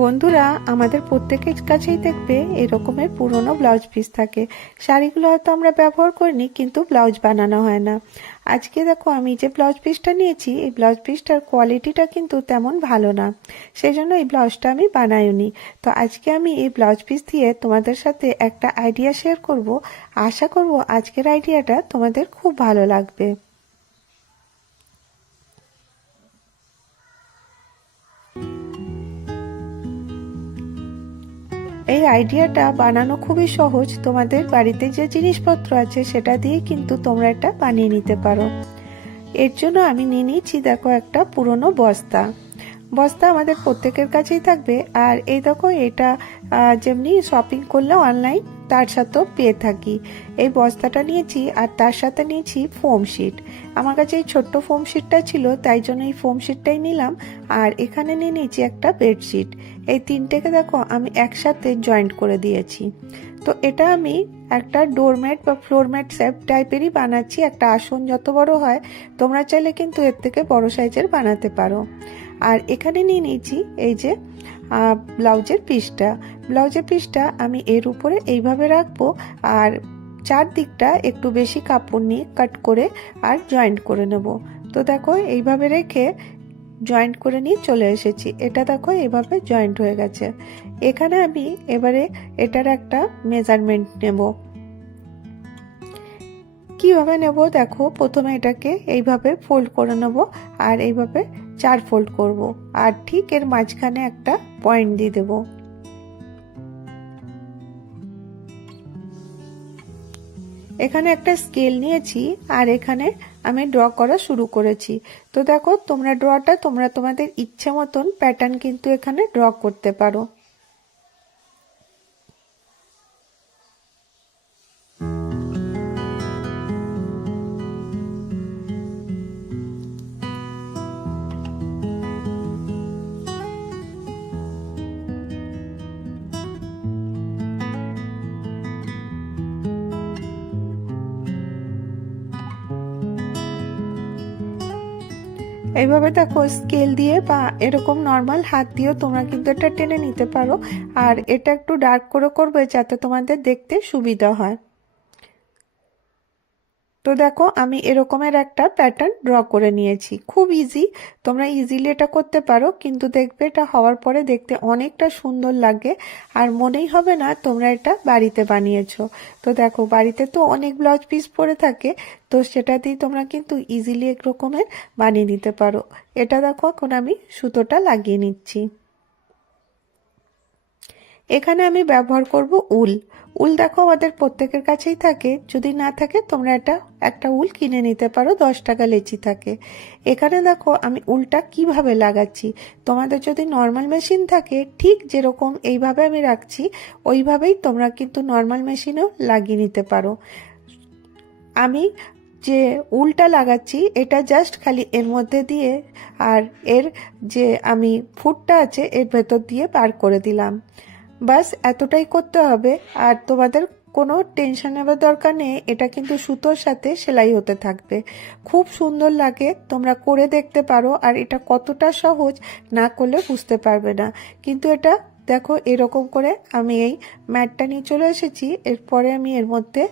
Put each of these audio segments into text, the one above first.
বন্ধুরা, আমাদের প্রত্যেকের কাছেই দেখবে এরকমের পুরনো ব্লাউজ পিস থাকে। শাড়িগুলো হয়তো আমরা ব্যবহার করিনি, কিন্তু ব্লাউজ বানানো হয় না। আজকে দেখো আমি যে ব্লাউজ পিসটা নিয়েছি, এই ব্লাউজ পিসটার কোয়ালিটিটা কিন্তু তেমন ভালো না, সেই জন্য এই ব্লাউজটা আমি বানাইনি। তো আজকে আমি এই ব্লাউজ পিস দিয়ে তোমাদের সাথে একটা আইডিয়া শেয়ার করব। আশা করব আজকের আইডিয়াটা তোমাদের খুব ভালো লাগবে। এই আইডিয়াটা বানানো খুবই সহজ। তোমাদের বাড়িতে যে জিনিসপত্র আছে সেটা দিয়ে কিন্তু তোমরা এটা বানিয়ে নিতে পারো। এর জন্য আমি নিয়ে নিয়েছি দেখো একটা পুরনো বস্তা। বস্তা আমাদের প্রত্যেকের কাছেই থাকবে। আর এই দেখো এটা যেমনি শপিং করলে অনলাইন তার সাথেও পেয়ে থাকি। এই বস্তাটা নিয়েছি আর তার সাথে নিয়েছি ফোম শিট। আমার কাছে এই ছোট্ট ফোম শিটটা ছিল, তাই জন্য এই ফোম শিটটাই নিলাম। আর এখানে নিয়ে নিয়েছি একটা বেডশিট। এই তিনটেকে দেখো আমি একসাথে জয়েন্ট করে দিয়েছি। তো এটা আমি একটা ডোরম্যাট বা ফ্লোরম্যাট সেট টাইপেরই বানাচ্ছি। একটা আসন যত বড় হয়, তোমরা চাইলে কিন্তু এর থেকে বড় সাইজের বানাতে পারো। আর এখানে নিয়ে নিয়েছি এই যে ব্লাউজের পিসটা আমি এর উপরে এইভাবে রাখবো। আর চারদিকটা একটু বেশি কাপড় নিয়ে কাট করে আর জয়েন্ট করে নেব। তো দেখো এইভাবে রেখে জয়েন্ট করে নিয়ে চলে এসেছি। এটা দেখো এইভাবে জয়েন্ট হয়ে গেছে। এখানে আমি এবারে এটার একটা মেজারমেন্ট নেব। কিভাবে নেব দেখো, প্রথমে এটাকে এইভাবে ফোল্ড করে নেব আর এইভাবে 4 ফোল্ড করব। আর ঠিক এর মাঝখানে একটা পয়েন্ট দিয়ে দেব। এখানে একটা স্কেল নিয়েছি আর এখানে আমি ড্র করা শুরু করেছি। তো দেখো তোমরা ড্রটা তোমরা তোমাদের ইচ্ছে মতন প্যাটার্ন কিন্তু এখানে ড্র করতে পারো। এইভাবে দেখো স্কেল দিয়ে বা এরকম নর্মাল হাত দিয়েও তোমরা কিন্তু এটা টেনে নিতে পারো। আর এটা একটু ডার্ক করে করবে যাতে তোমাদের দেখতে সুবিধা হয়। তো দেখো আমি এরকমের একটা প্যাটার্ন ড্র করে নিয়েছি। খুব ইজি, তোমরা ইজিলি এটা করতে পারো, কিন্তু দেখবে এটা হওয়ার পরে দেখতে অনেকটা সুন্দর লাগে। আর মনেই হবে না তোমরা এটা বাড়িতে বানিয়েছো। তো দেখো বাড়িতে তো অনেক ব্লাউজ পিস পরে থাকে, তো সেটা দিয়ে তোমরা কিন্তু ইজিলি এরকমের বানিয়ে নিতে পারো। এটা দেখো এখন আমি সুতোটা লাগিয়ে নিচ্ছি। এখানে আমি ব্যবহার করব উল। উল দেখো আমাদের প্রত্যেকের কাছেই থাকে, যদি না থাকে তোমরা একটা উল কিনে নিতে পারো, 10 টাকা লেচি থাকে। এখানে দেখো আমি উলটা কিভাবে লাগাচ্ছি। তোমাদের যদি নর্মাল মেশিন থাকে, ঠিক যেরকম এইভাবে আমি রাখছি ওইভাবেই তোমরা কিন্তু নর্মাল মেশিনেও লাগিয়ে নিতে পারো। আমি যে উলটা লাগাচ্ছি এটা জাস্ট খালি এর মধ্যে দিয়ে আর এর যে আমি ফুটটা আছে এর ভেতর দিয়ে বার করে দিলাম। বাস এতটাই করতে হবে। আর তোমাদের কোনো টেনশন নেওয়ার দরকার নেই, এটা কিন্তু সুতোর সাথে সেলাই হতে থাকবে। খুব সুন্দর লাগে, তোমরা করে দেখতে পারো। আর এটা কতটা সহজ না করলে বুঝতে পারবে না। কিন্তু এটা দেখো এরকম করে আমি এই ম্যাটটা নিয়ে চলে এসেছি। এরপরে আমি এর মধ্যে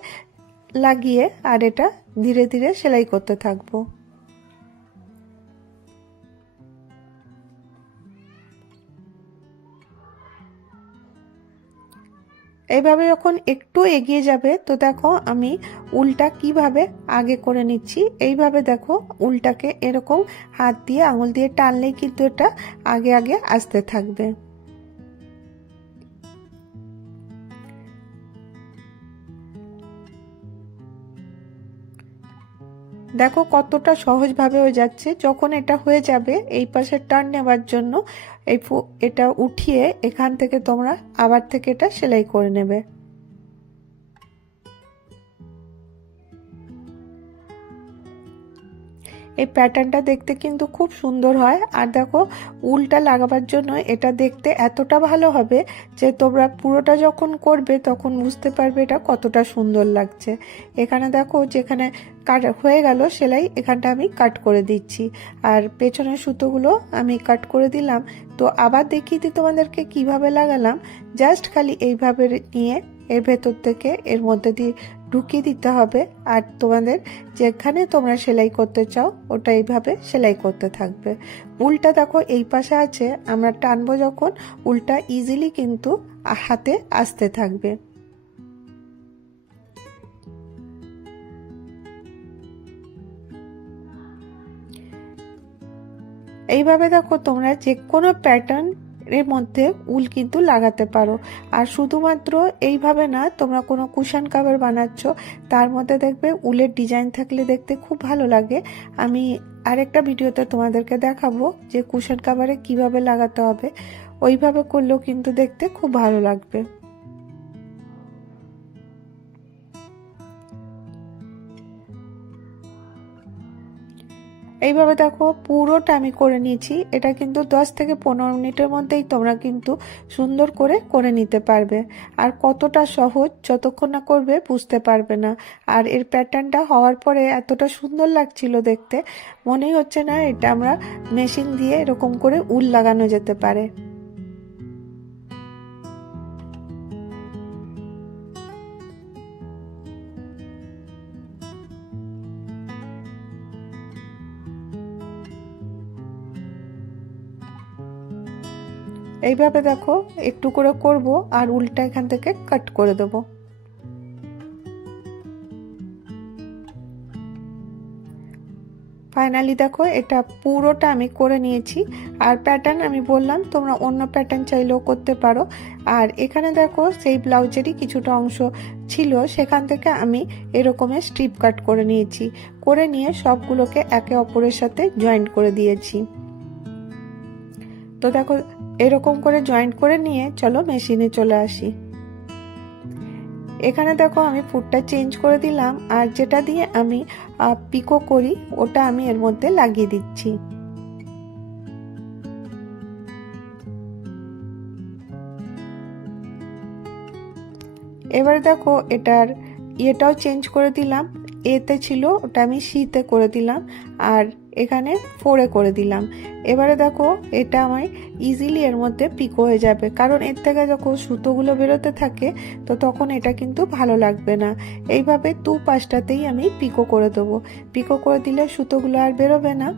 লাগিয়ে আর এটা ধীরে ধীরে সেলাই করতে থাকবো। এইভাবে যখন একটু এগিয়ে যাবে, তো দেখো আমি উলটা কিভাবে আগে করে নিচ্ছি। এইভাবে দেখো উলটাকে এরকম হাত দিয়ে আঙুল দিয়ে টানলেই কিন্তু এটা আগে আগে আসতে থাকবে। দেখো কতটা সহজভাবে হয়ে যাচ্ছে। যখন এটা হয়ে যাবে এই পাশে টার্ন নেবার জন্য এটা উঠিয়ে এখান থেকে তোমরা আবার থেকে এটা সেলাই করে নেবে। এই প্যাটার্নটা দেখতে কিন্তু খুব সুন্দর হয়। আর দেখো উলটা লাগাবার জন্য এটা দেখতে এতটা ভালো হবে যে তোমরা পুরোটা যখন করবে তখন বুঝতে পারবে এটা কতটা সুন্দর লাগছে। এখানে দেখো যেখানে কাট হয়ে গেল সেলাই, এখানটা আমি কাট করে দিচ্ছি আর পেছনের সুতোগুলো আমি কাট করে দিলাম। তো আবার দেখিয়ে দিই তোমাদেরকে কিভাবে লাগালাম। জাস্ট খালি এইভাবে নিয়ে এর ভেতর থেকে এর মধ্যে দিয়ে ঢুকিয়ে দিতে হবে, আর তোমাদের যেখানে তোমরা সেলাই করতে চাও ওটা এইভাবে সেলাই করতে থাকবে। উলটা দেখো এই পাশে আছে, আমরা টানবো যখন উলটা ইজিলি কিন্তু হাতে আসতে থাকবে। এইভাবে দেখো তোমরা যে কোনো প্যাটার্ন এর মধ্যে উল কিন্তু লাগাতে পারো। আর শুধুমাত্র এইভাবে না, তোমরা কোনো কুশন কাভার বানাচ্ছ তার মধ্যে দেখবে উলের ডিজাইন থাকলে দেখতে খুব ভালো লাগে। আমি আরেকটা ভিডিওতে তোমাদেরকে দেখাবো যে কুশন কাভারে কিভাবে লাগাতে হবে, ওইভাবে করলেও কিন্তু দেখতে খুব ভালো লাগবে। এইভাবে দেখো পুরোটা আমি করে নিয়েছি। এটা কিন্তু 10 থেকে 15 মিনিটের মধ্যেই তোমরা কিন্তু সুন্দর করে নিতে পারবে। আর কতটা সহজ, যতক্ষণ না করবে বুঝতে পারবে না। আর এর প্যাটার্নটা হওয়ার পরে এতটা সুন্দর লাগছিল দেখতে, মনেই হচ্ছে না এটা আমরা মেশিন দিয়ে এরকম করে উল লাগানো যেতে পারে। এইভাবে দেখো একটু করে করব আর উলটা এখান থেকে কাট করে দেব। ফাইনালি দেখো এটা পুরোটা আমি করে নিয়েছি। আর প্যাটার্ন আমি বললাম তোমরা অন্য প্যাটার্ন চাইলেও করতে পারো। আর এখানে দেখো সেই ব্লাউজেরই কিছুটা অংশ ছিল, সেখান থেকে আমি এরকমের স্ট্রিপ কাট করে নিয়েছি। করে নিয়ে সবগুলোকে একে অপরের সাথে জয়েন্ট করে দিয়েছি। তো দেখো এরকম করে জয়েন্ট করে নিয়ে চলো মেশিনে চলে আসি। এখানে দেখো আমি ফুটটা চেঞ্জ করে দিলাম, আর যেটা দিয়ে আমি পিকো করি ওটা আমি এর মধ্যে লাগিয়ে দিচ্ছি। এবার দেখো এটার ইয়েটাও চেঞ্জ করে দিলাম। এতে ছিল ওটা আমি সিতে করে দিলাম, আর এখানে 4-এ করে দিলাম। এবারে দেখো এটা আমায় ইজিলি এর মধ্যে পিকো হয়ে যাবে, কারণ এর থেকে যখন সুতোগুলো বেরোতে থাকে তো তখন এটা কিন্তু ভালো লাগবে না। এইভাবে 2 পাশটাতেই আমি পিকো করে দেবো। পিকো করে দিলে সুতোগুলো আর বেরোবে না।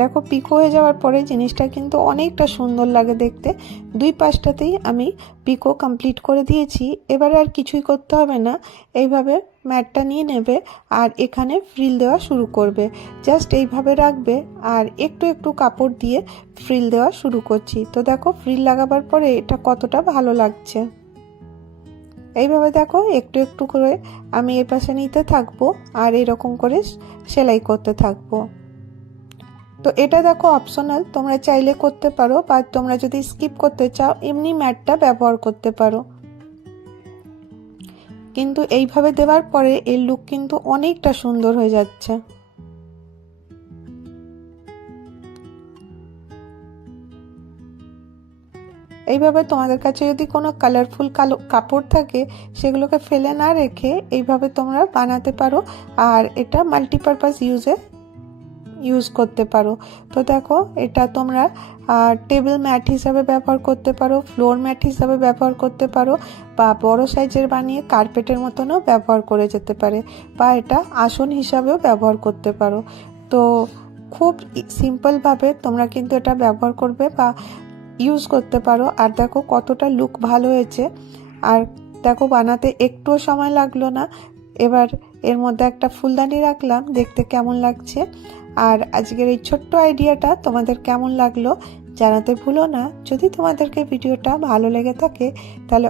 দেখো পিকো হয়ে যাওয়ার পরে জিনিসটা কিন্তু অনেকটা সুন্দর লাগে দেখতে। 2 পাশটাতেই আমি পিকো কমপ্লিট করে দিয়েছি। এবারে আর কিছুই করতে হবে না, এইভাবে ম্যাটটা নিয়ে নেবে আর এখানে ফ্রিল দেওয়া শুরু করবে। জাস্ট এইভাবে রাখবে আর একটু একটু কাপড় দিয়ে ফ্রিল দেওয়া শুরু করছি। তো দেখো ফ্রিল লাগাবার পরে এটা কতটা ভালো লাগছে। এইভাবে দেখো একটু একটু করে আমি এই পাশে নিতে থাকবো আর এরকম করে সেলাই করতে থাকবো। তো এটা দেখো অপশনাল, তোমরা চাইলে করতে পারো, বা তোমরা যদি স্কিপ করতে চাও এমনি ম্যাটটা ব্যবহার করতে পারো। কিন্তু এইভাবে দেওয়ার পরে এর লুক কিন্তু অনেকটা সুন্দর হয়ে যাচ্ছে। এইভাবে তোমাদের কাছে যদি কোনো কালারফুল কাপড় থাকে সেগুলোকে ফেলে না রেখে এইভাবে তোমরা বানাতে পারো, আর এটা মাল্টিপারপাস ইউজ করতে পারো। তো দেখো এটা তোমরা টেবিল ম্যাট হিসাবে ব্যবহার করতে পারো, ফ্লোর ম্যাট হিসাবে ব্যবহার করতে পারো, বা বড় সাইজের বানিয়ে কার্পেটের মতনও ব্যবহার করে যেতে পারে, বা এটা আসন হিসাবেও ব্যবহার করতে পারো। তো খুব সিম্পলভাবে তোমরা কিন্তু এটা ব্যবহার করবে বা ইউজ করতে পারো। আর দেখো কতটা লুক ভালো হয়েছে, আর দেখো বানাতে একটুও সময় লাগলো না। এবার এর মধ্যে একটা ফুলদানি রাখলাম, দেখতে কেমন লাগছে। আর আজকের এই ছোট্ট আইডিয়াটা তোমাদের কেমন লাগলো জানাতে ভুলো না। যদি তোমাদেরকে ভিডিওটা ভালো লেগে থাকে তাহলে